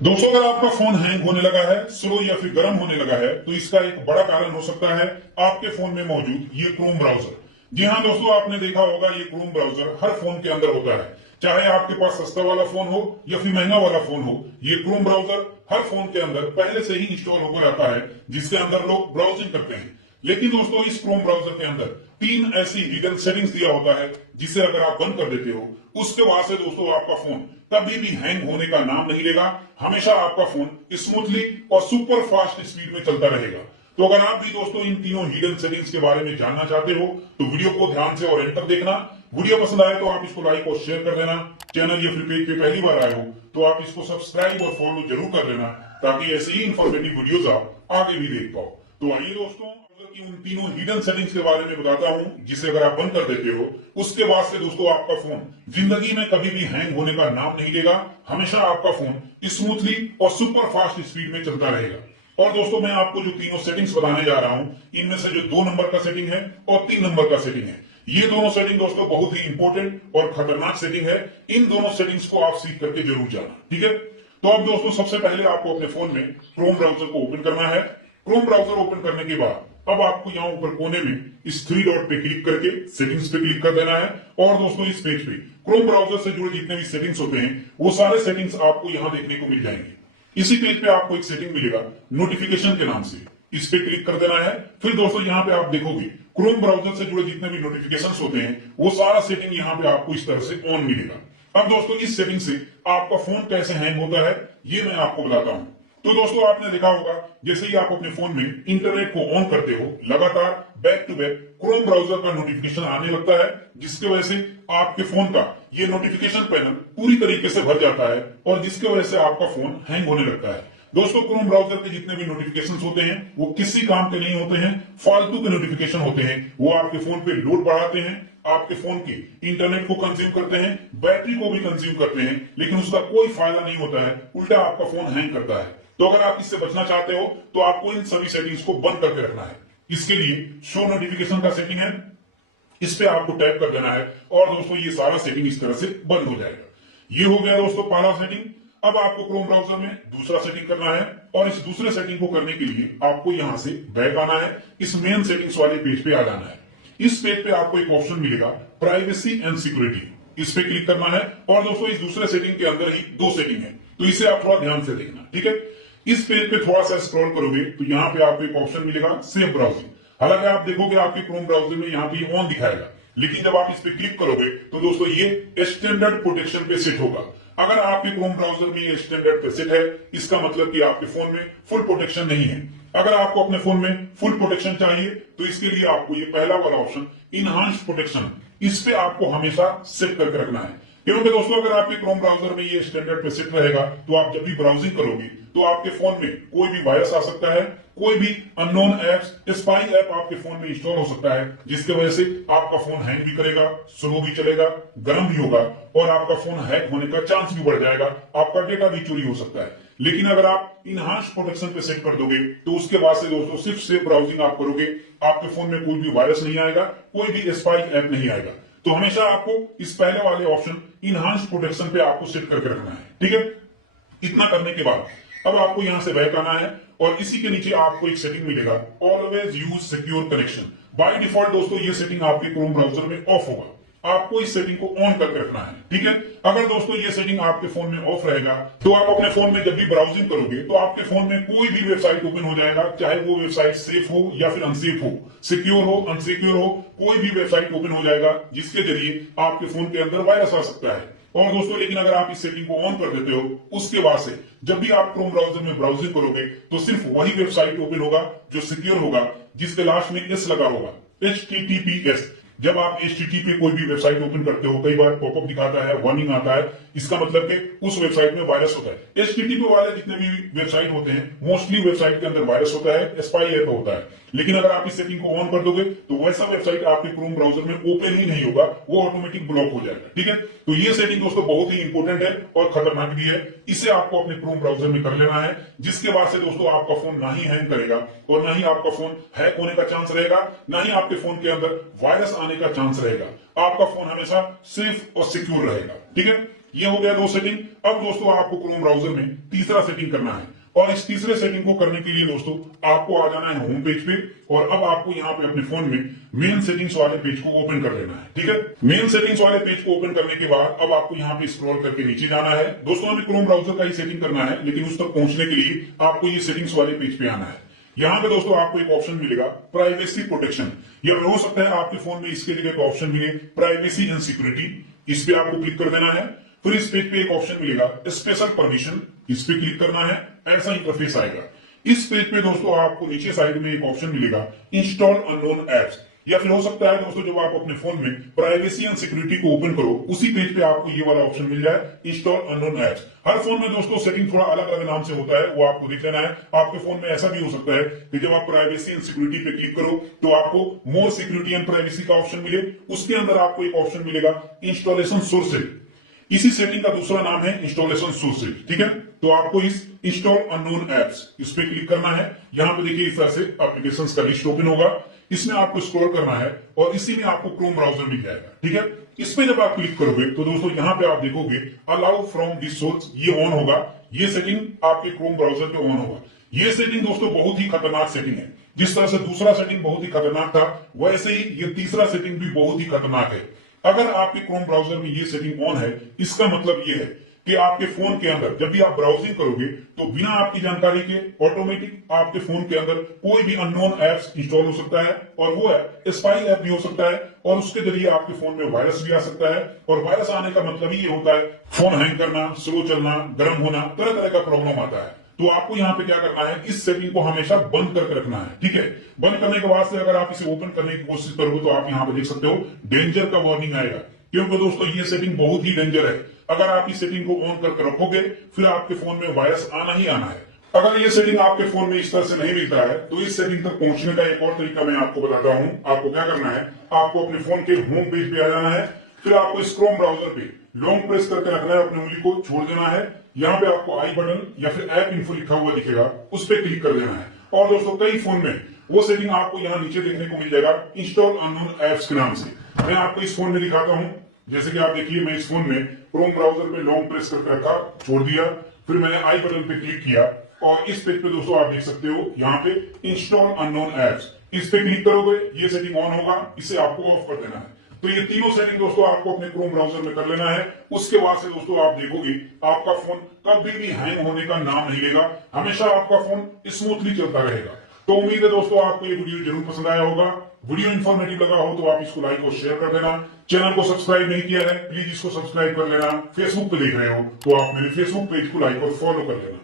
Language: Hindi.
दोस्तों, अगर आपका फोन हैंग होने लगा है, स्लो या फिर गर्म होने लगा है, तो इसका एक बड़ा कारण हो सकता है आपके फोन में मौजूद ये क्रोम ब्राउजर। जी हाँ दोस्तों, आपने देखा होगा ये क्रोम ब्राउजर हर फोन के अंदर होता है। चाहे आपके पास सस्ता वाला फोन हो या फिर महंगा वाला फोन हो, ये क्रोम ब्राउजर हर फोन के अंदर पहले से ही इंस्टॉल होकर आता है, जिसके अंदर लोग ब्राउजिंग करते हैं। लेकिन दोस्तों, इस क्रोम ब्राउजर के अंदर तीन ऐसी हिडन सेटिंग्स दिया होता है, जिसे अगर आप बंद कर देते हो, उसके बाद से दोस्तों आपका फोन कभी भी हैंग होने का नाम नहीं लेगा। हमेशा आपका फोन स्मूथली और सुपर फास्ट स्पीड में चलता रहेगा। तो अगर आप भी दोस्तों इन तीनों हिडन सेटिंग्स के बारे में जानना चाहते हो, तो वीडियो को ध्यान से और एंड तक देखना। वीडियो पसंद आए तो आप इसको लाइक और शेयर कर देना। चैनल या फिर पेज पे पहली बार आए हो तो आप इसको सब्सक्राइब और फॉलो जरूर कर लेना, ताकि ऐसे ही इंफॉर्मेटिव वीडियोस आप आगे भी देख पाओ। तो आइए दोस्तों, की उन तीनों हिडन सेटिंग्स के बारे में बताता हूं, जिसे अगर आप बंद कर देते हो, उसके बाद से दोस्तों आपका फोन जिंदगी में कभी भी हैंग होने का नाम नहीं लेगा। हमेशा आपका फोन स्मूथली और सुपर फास्ट स्पीड में चलता रहेगा। और दोस्तों, मैं आपको जो तीनों सेटिंग्स बताने जा रहा हूं, इनमें से जो 2 नंबर का सेटिंग है और 3 नंबर का सेटिंग है, ये दोनों सेटिंग दोस्तों बहुत ही इंपॉर्टेंट और खतरनाक सेटिंग है। इन दोनों सेटिंग्स को आप सीख करके जरूर जाना, ठीक है। तो अब दोस्तों, सबसे पहले आपको अपने फोन में क्रोम ब्राउजर को ओपन करना है। क्रोम ब्राउजर ओपन करने के बाद अब आपको यहाँ ऊपर कोने में इस 3 डॉट पे क्लिक करके सेटिंग्स पे क्लिक कर देना है। और दोस्तों, इस पेज पे क्रोम ब्राउजर से जुड़े जितने भी सेटिंग्स होते हैं, वो सारे सेटिंग्स आपको यहाँ देखने को मिल जाएंगे। इसी पेज पे आपको एक सेटिंग मिलेगा नोटिफिकेशन के नाम से, इस पे क्लिक कर देना है। फिर दोस्तों, यहाँ पे आप देखोगे क्रोम ब्राउजर से जुड़े जितने भी नोटिफिकेशन होते हैं, वो सारा सेटिंग यहाँ पे आपको इस तरह से ऑन मिलेगा। अब दोस्तों, इस सेटिंग से आपका फोन कैसे हैंग होता है, ये मैं आपको बताता हूं। तो दोस्तों, आपने देखा होगा, जैसे ही आप अपने फोन में इंटरनेट को ऑन करते हो, लगातार back to back Chrome browser का नोटिफिकेशन आने लगता है, जिसकी वजह से आपके फोन का ये नोटिफिकेशन पैनल पूरी तरीके से भर जाता है और जिसकी वजह से आपका फोन हैंग होने लगता है। दोस्तों, क्रोम ब्राउजर के जितने भी नोटिफिकेशन होते हैं, वो किसी काम के नहीं होते हैं, फालतू के नोटिफिकेशन होते हैं। वो आपके फोन पे लोड बढ़ाते हैं, आपके फोन के इंटरनेट को कंज्यूम करते हैं, बैटरी को भी कंज्यूम करते हैं, लेकिन उसका कोई फायदा नहीं होता है, उल्टा आपका फोन हैंग करता है। तो अगर आप इससे बचना चाहते हो, तो आपको इन सभी सेटिंग्स को बंद करके रखना है। इसके लिए शो नोटिफिकेशन का सेटिंग है, इस पे आपको टैप कर देना है और दोस्तों ये सारा सेटिंग इस तरह से बंद हो जाएगा। ये हो गया दोस्तों पहला सेटिंग। अब आपको क्रोम ब्राउजर में दूसरा सेटिंग करना है, और इस दूसरे सेटिंग को करने के लिए आपको यहां से बैक आना है, इस मेन सेटिंग्स वाले पेज पे आ जाना है। इस पेज पे आपको एक ऑप्शन मिलेगा प्राइवेसी एंड सिक्योरिटी, इस पे क्लिक करना है। और दोस्तों, इस दूसरे सेटिंग के अंदर ही 2 सेटिंग है, तो इसे आप थोड़ा ध्यान से देखना, ठीक है। इस पेज पे थोड़ा सा स्क्रॉल करोगे तो यहाँ पे आपको एक ऑप्शन मिलेगा सेफ ब्राउजिंग। हालांकि आप देखोगे आपके क्रोम ब्राउजर में यहाँ पे ऑन दिखाएगा, लेकिन जब आप इस पे क्लिक करोगे तो दोस्तों ये स्टैंडर्ड प्रोटेक्शन पे सेट होगा। अगर आपके क्रोम ब्राउजर में ये स्टैंडर्ड पे सेट है, इसका मतलब कि आपके फोन में फुल प्रोटेक्शन नहीं है। अगर आपको अपने फोन में फुल प्रोटेक्शन चाहिए, तो इसके लिए आपको ये पहला वाला ऑप्शन इनहांस प्रोटेक्शन, इस पे आपको हमेशा सेट करके रखना है। क्योंकि दोस्तों, अगर आपके क्रोम ब्राउजर में ये स्टैंडर्ड पे सेट रहेगा, तो आप जब भी ब्राउजिंग करोगे तो आपके फोन में कोई भी वायरस आ सकता है, कोई भी अननोन एप्स, स्पाई ऐप आपके फोन में इंस्टॉल हो सकता है, जिसकी वजह से आपका फोन हैंग भी करेगा, स्लो भी चलेगा, गर्म भी होगा, और आपका फोन हैक होने का चांस भी बढ़ जाएगा, आपका डेटा भी चोरी हो सकता है। लेकिन अगर आप इनहांस प्रोटेक्शन पे सेट कर दोगे, तो उसके बाद से दोस्तों सिर्फ सेफ ब्राउजिंग आप करोगे, आपके फोन में कोई भी वायरस नहीं आएगा, कोई भी स्पाई ऐप नहीं आएगा। तो हमेशा आपको इस पहले वाले ऑप्शन इनहांस प्रोटेक्शन पे आपको सेट करके रखना है, ठीक है। इतना करने के बाद अब आपको यहां से बैक आना है, और इसी के नीचे आपको एक सेटिंग मिलेगा always use secure connection. By default दोस्तों ये सेटिंग आपके क्रोम ब्राउजर में ऑफ होगा, आपको इस सेटिंग को ऑन करके रखना है, ठीक है। अगर दोस्तों ये सेटिंग आपके फोन में ऑफ रहेगा, तो आप अपने फोन में जब भी ब्राउजिंग करोगे, तो आपके फोन में कोई भी वेबसाइट ओपन हो जाएगा, चाहे वो वेबसाइट सेफ हो या फिर अनसेफ हो, सिक्योर हो अनसिक्योर हो, कोई भी वेबसाइट ओपन हो जाएगा, जिसके जरिए आपके फोन के अंदर वायरस आ सकता है। और दोस्तों, लेकिन अगर आप इस सेटिंग को ऑन कर देते हो, उसके बाद से जब भी आप क्रोम ब्राउजर में ब्राउजिंग करोगे, तो सिर्फ वही वेबसाइट ओपन होगा जो सिक्योर होगा, जिसके लास्ट में एस लगा होगा, HTTPS। जब आप HTTP कोई भी वेबसाइट ओपन करते हो, कई बार पॉपअप दिखाता है, वार्निंग आता है, इसका मतलब कि उस वेबसाइट में वायरस होता है। HTTP वाले जितने भी वेबसाइट होते हैं, मोस्टली वेबसाइट के अंदर वायरस होता है, स्पाई ऐप होता है। लेकिन अगर आप इस सेटिंग को ऑन कर दोगे, तो वैसा वेबसाइट आपके क्रोम ब्राउजर में ओपन ही नहीं होगा, वो ऑटोमेटिक ब्लॉक हो जाएगा, ठीक है। तो ये सेटिंग दोस्तों बहुत ही इंपॉर्टेंट है और खतरनाक भी है, इसे आपको अपने क्रोम ब्राउजर में कर लेना है, जिसके बाद से दोस्तों आपका फोन ना ही हैंग करेगा, और ना ही आपका फोन हैक होने का चांस रहेगा, ना ही आपके फोन के अंदर वायरस आने का चांस रहेगा। आपका फोन हमेशा सेफ और सिक्योर रहेगा, ठीक है। ये हो गया 2 सेटिंग। अब दोस्तों आपको क्रोम ब्राउजर में तीसरा सेटिंग करना है, और इस तीसरे सेटिंग को करने के लिए दोस्तों आपको आ जाना है होम पेज पे, और अब आपको यहाँ पे अपने फोन में मेन सेटिंग्स वाले पेज को ओपन कर लेना है। ठीक है, मेन सेटिंग्स वाले पेज को ओपन करने के बाद अब आपको यहाँ पे स्क्रॉल करके नीचे जाना है। दोस्तों हमें क्रोम ब्राउजर का ही सेटिंग करना है, लेकिन उस तक पहुंचने के लिए आपको ये सेटिंग्स वाले पेज पे आना है। यहाँ पे दोस्तों आपको एक ऑप्शन मिलेगा प्राइवेसी प्रोटेक्शन, या हो सकता है आपके फोन में इसके जगह पे ऑप्शन मिले प्राइवेसी एंड सिक्योरिटी, इस पे आपको क्लिक कर देना है। फिर इस पेज पे एक ऑप्शन मिलेगा स्पेशल परमिशन, इस पे क्लिक करना है। ऐसा इंटरफेस आएगा। इस पेज पे दोस्तों आपको नीचे साइड में एक ऑप्शन मिलेगा इंस्टॉल अननोन एप्स, या फिर हो सकता है दोस्तों जब आप अपने फोन में प्राइवेसी एंड सिक्योरिटी को ओपन करो उसी पेज पे आपको ये वाला ऑप्शन मिल जाए इंस्टॉल अननोन एप्स। हर फोन में दोस्तों सेटिंग थोड़ा अलग अलग नाम से होता है, वो आपको देख लेना है। आपके फोन में ऐसा भी हो सकता है कि जब आप प्राइवेसी एंड सिक्योरिटी पे क्लिक करो तो आपको मोर सिक्योरिटी एंड प्राइवेसी का ऑप्शन मिले, उसके अंदर आपको एक ऑप्शन मिलेगा इंस्टॉलेशन सोर्सेज। इसी सेटिंग का दूसरा नाम है इंस्टॉलेशन सोर्सेज। ठीक है, तो आपको इस इंस्टॉल अननोन एप्स इस पे क्लिक करना है। यहाँ पे देखिए इस तरह से एप्लीकेशंस का लिस्ट ओपन होगा, इसमें आपको स्क्रॉल करना है और इसी में आपको क्रोम ब्राउजर मिल जाएगा। ठीक है, इस पे जब आप क्लिक करोगे तो दोस्तों यहाँ पे आप देखोगे अलाउ फ्रॉम दिस सोर्स, ये ऑन होगा। ये सेटिंग आपके क्रोम ब्राउजर पे ऑन होगा। ये सेटिंग दोस्तों बहुत ही खतरनाक सेटिंग है। जिस तरह से दूसरा सेटिंग बहुत ही खतरनाक था, वैसे ही ये तीसरा सेटिंग भी बहुत ही खतरनाक है। अगर आपके क्रोम ब्राउजर में ये सेटिंग ऑन है, इसका मतलब ये है कि आपके फोन के अंदर जब भी आप ब्राउजिंग करोगे तो बिना आपकी जानकारी के ऑटोमेटिक आपके फोन के अंदर कोई भी अननोन एप्स इंस्टॉल हो सकता है, और वो है स्पाई ऐप भी हो सकता है, और उसके जरिए आपके फोन में वायरस भी आ सकता है। और वायरस आने का मतलब ही ये होता है फोन हैंग करना, स्लो चलना, गर्म होना, तरह तरह का प्रॉब्लम आता है। तो आपको यहाँ पे क्या करना है, इस सेटिंग को हमेशा बंद करके रखना है। ठीक है, बंद करने के बाद से अगर आप इसे ओपन करने की कोशिश करोगे तो आप यहाँ पे देख सकते हो डेंजर का वार्निंग आएगा, क्योंकि दोस्तों ये सेटिंग बहुत ही डेंजर है। अगर आप इस सेटिंग को ऑन करके रखोगे फिर आपके फोन में वायरस आना ही आना है। अगर ये सेटिंग आपके फोन में इस तरह से नहीं मिलता है तो इस सेटिंग तक पहुंचने का एक और तरीका मैं आपको बताता हूं। आपको क्या करना है, आपको अपने फोन के होम पेज पे आ जाना है। फिर आपको इस क्रोम ब्राउजर पे लॉन्ग प्रेस करके रखना है, अपनी उंगली को छोड़ देना है। यहाँ पे आपको आई बटन या फिर ऐप इन्फो लिखा हुआ दिखेगा, उस पर क्लिक कर देना है। और दोस्तों कई फोन में वो सेटिंग आपको यहाँ नीचे देखने को मिल जाएगा इंस्टॉल अननोन एप्स के नाम से। मैं आपको इस फोन में दिखाता हूँ। जैसे कि आप देखिए मैं इस फोन में क्रोम ब्राउजर पे लॉन्ग प्रेस करके रखा, छोड़ दिया, फिर मैंने आई बटन पे क्लिक किया, और इस पेज पे दोस्तों आप देख सकते हो यहाँ पे इंस्टॉल अननोन एप्स, इस पे क्लिक करोगे ये सेटिंग ऑन होगा, इसे आपको ऑफ कर देना है। तो ये तीनों सेटिंग दोस्तों आपको अपने क्रोम ब्राउजर में कर लेना है। उसके बाद से दोस्तों आप देखोगे आपका फोन कभी भी हैंग होने का नाम नहीं लेगा, हमेशा आपका फोन स्मूथली चलता रहेगा। तो उम्मीद है दोस्तों आपको ये वीडियो जरूर पसंद आया होगा। वीडियो इन्फॉर्मेटिव लगा हो तो आप इसको लाइक और शेयर कर देना। चैनल को सब्सक्राइब नहीं किया है प्लीज इसको सब्सक्राइब कर लेना। फेसबुक पे देख रहे हो तो आप मेरे फेसबुक पेज को लाइक और फॉलो कर लेना।